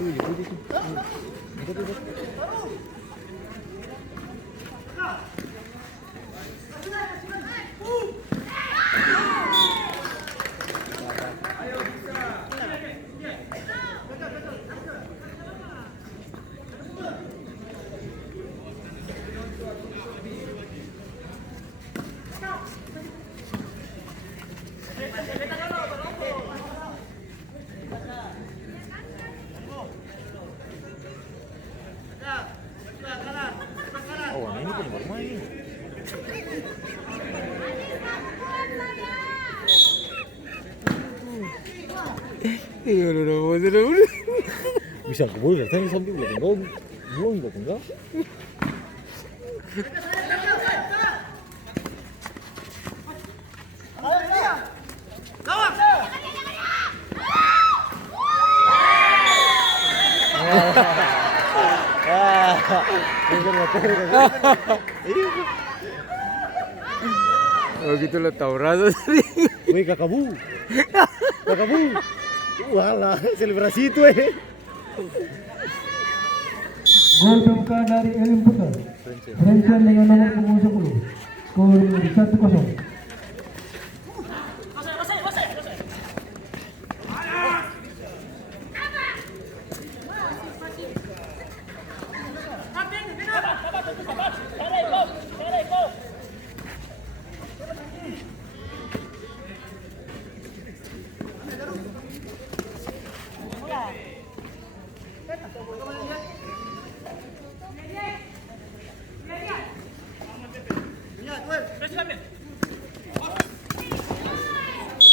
itu. Itu. Oh, ini kan baru main. Udah. Bisa ke bola, tadi sampai belum juga enggak. Oh gitu lo tau rasa tadi. Wih kakabu. Walah, selebrasi itu Gol pembuka dari Elim Putra. Friendship dengan nomor punggung 10. Skor 1-0.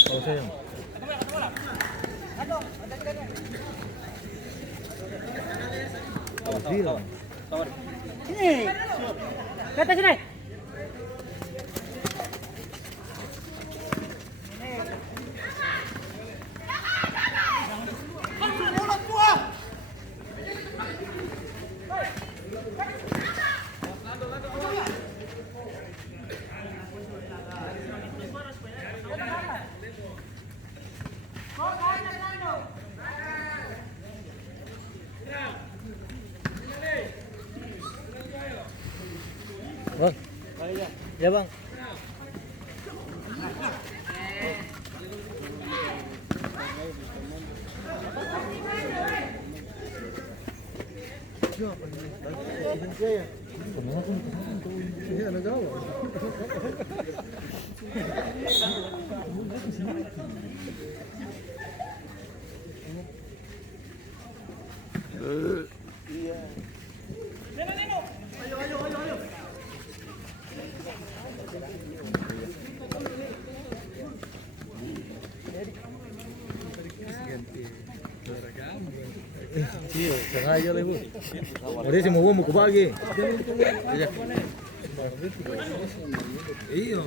Oh sayang. Sini. Ke atas sini. Bang. Ya bang. Iya, sengaja lah ibu. Dia sih mau ke pagi. Iya.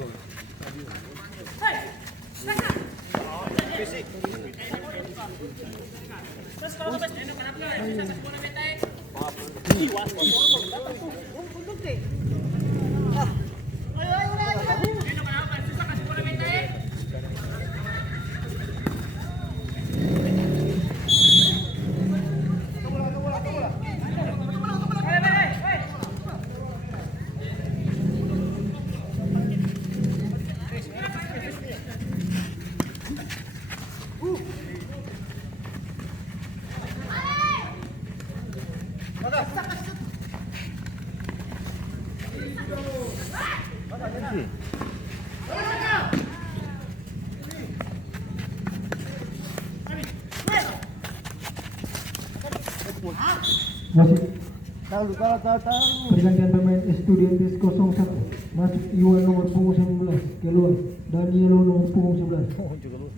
Wasit Tahu. pergantian pemain Estudiantes 01. Masuk Iwan nomor punggung 19 keluar. Danielo nomor punggung 11. Oh, juga lu.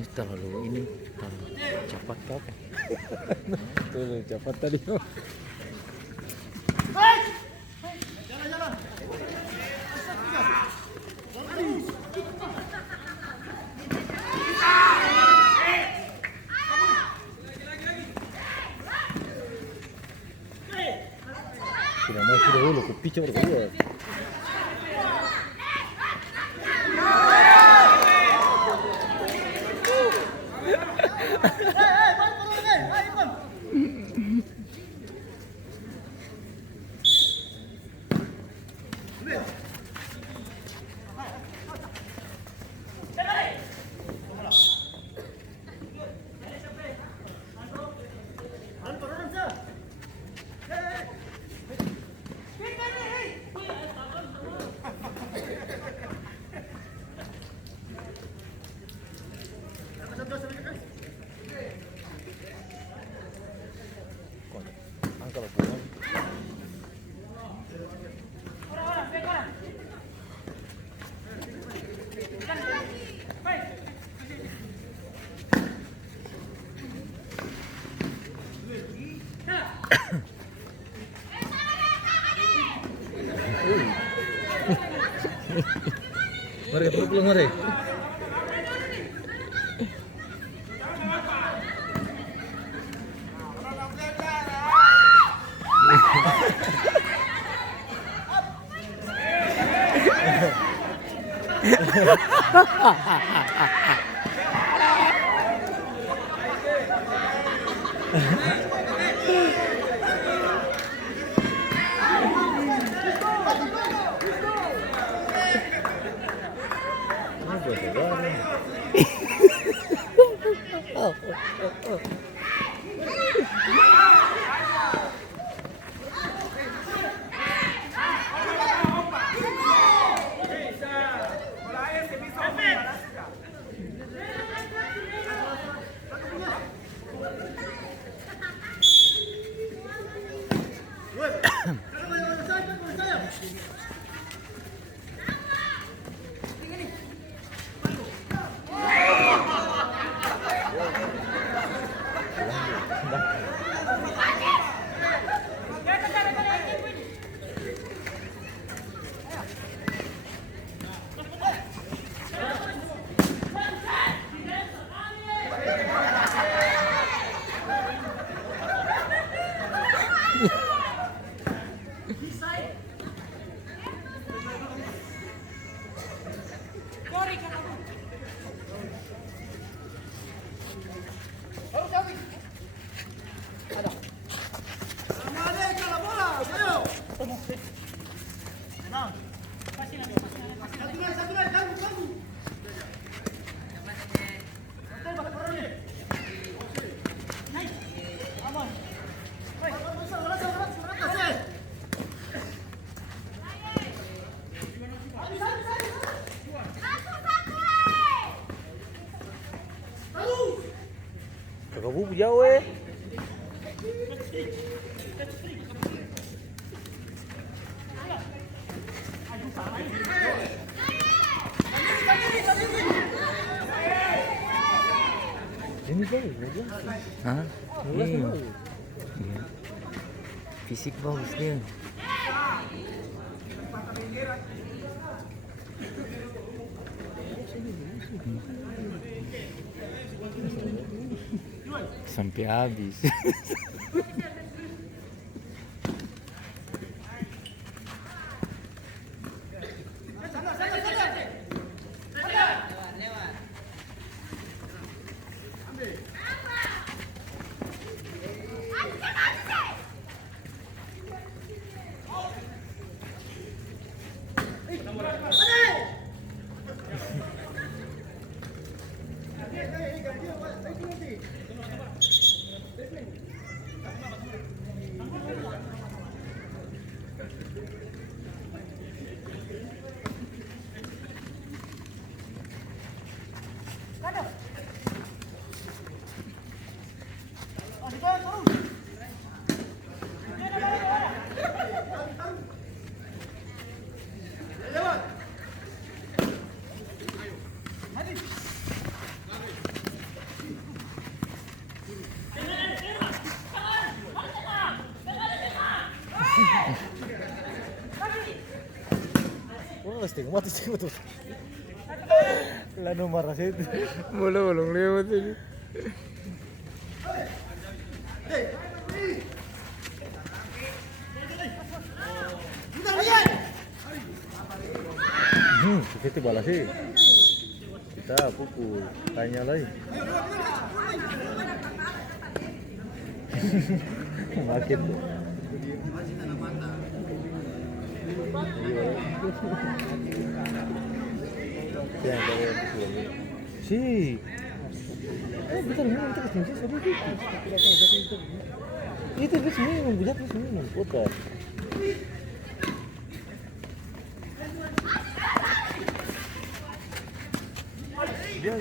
Ini terlalu cepat apa? Tuh cepat tadi. Sudah main sudah dulu, kepicok udah kedua. Angkat lah. Mari pulang mari. Kamu jauh eh. Ini bagus, Hah? Iya. Fisik bagus dia. Sampai habis. mati sih betul. Lah nomor itu. Bola belum lewat ini. Itu balas sih. Kita pukul. Tanya lagi. Makin tuh. Yang dari si. Betul ini kita kesini sih itu bisa minum, bisa minum, putar. Dia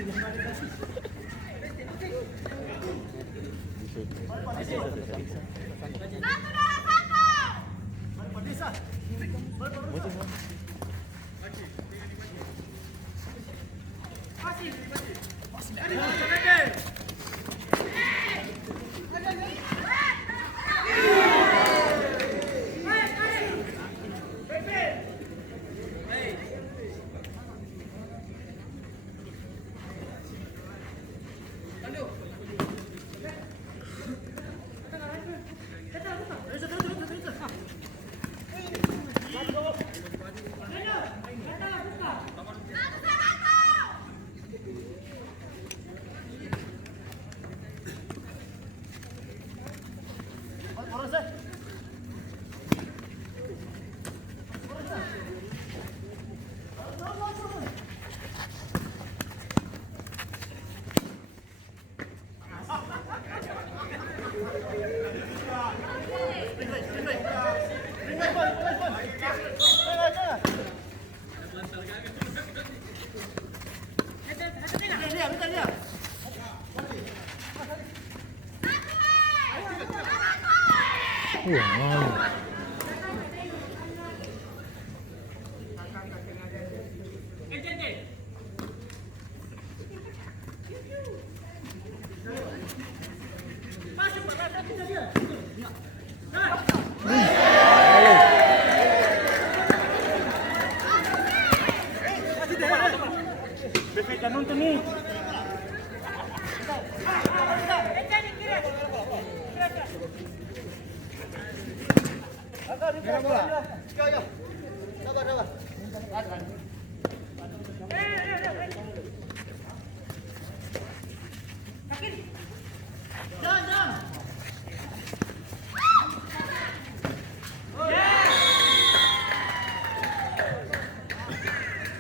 Wow. Perfect nonton nih.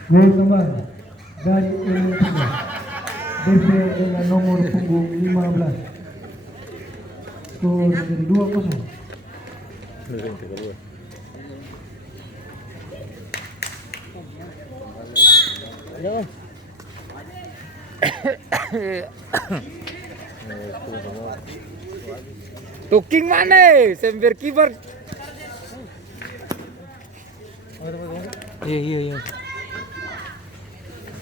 Gol tambah dari Indonesia. DP dengan nomor punggung 15. Skor jadi 2-0. Jangan. Tuking mana? Sember kibar. Iya.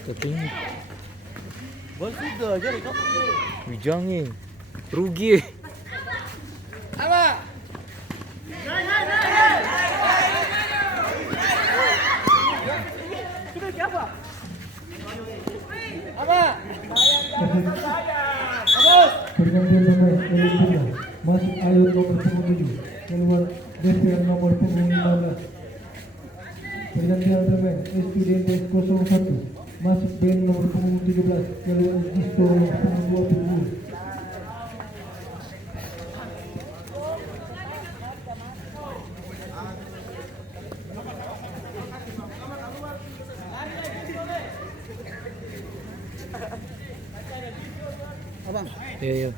Tuking. Gol sudah aja kok. Wijangnya rugi. Pergantian pemain Indonesia. Masuk Ayu nomor punggung 7. Keluar DP nomor punggung 15. Pergantian pemain Estudiantes 01. Masuk Ben nomor punggung 17. Keluar Gisto nomor punggung 20. Iya.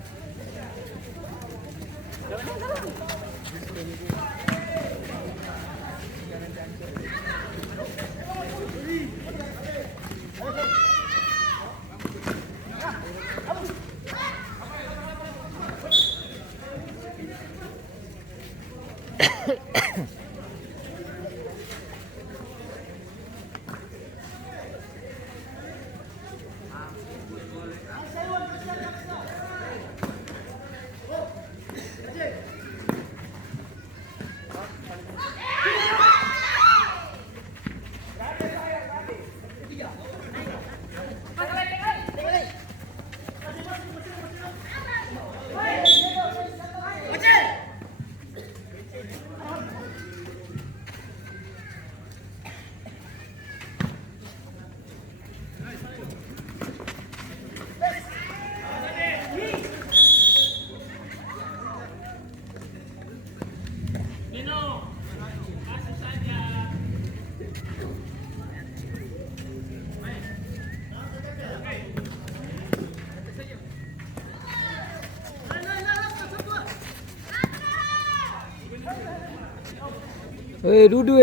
Dudu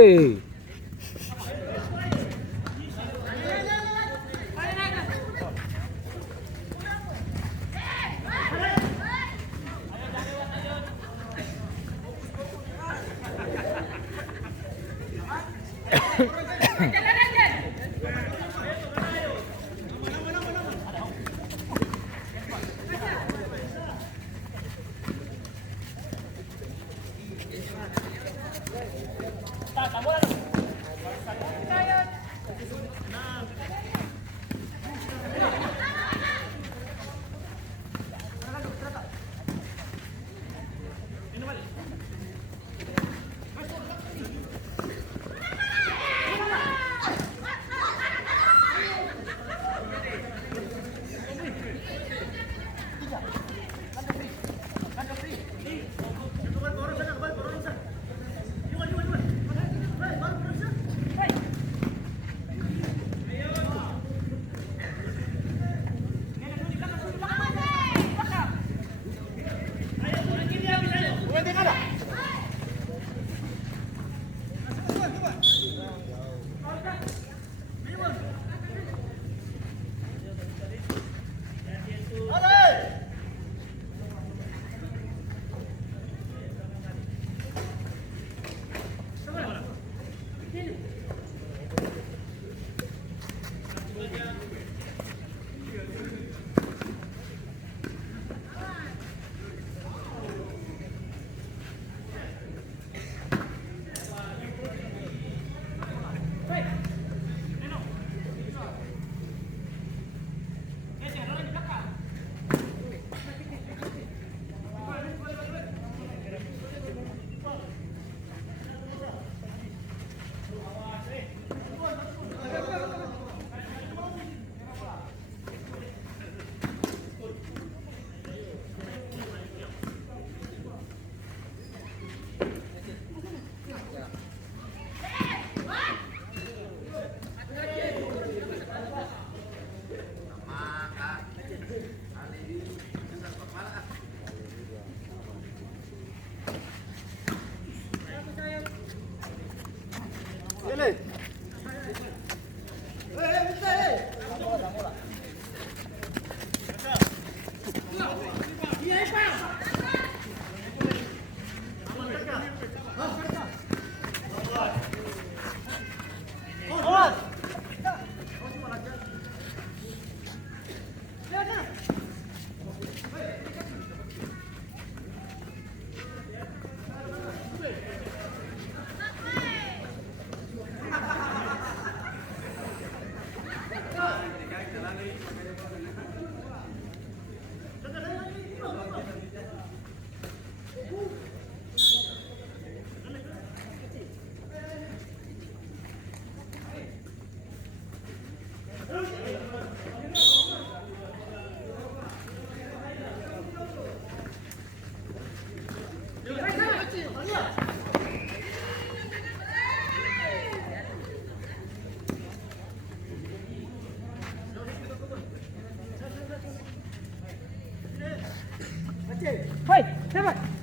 Hoi, dapat.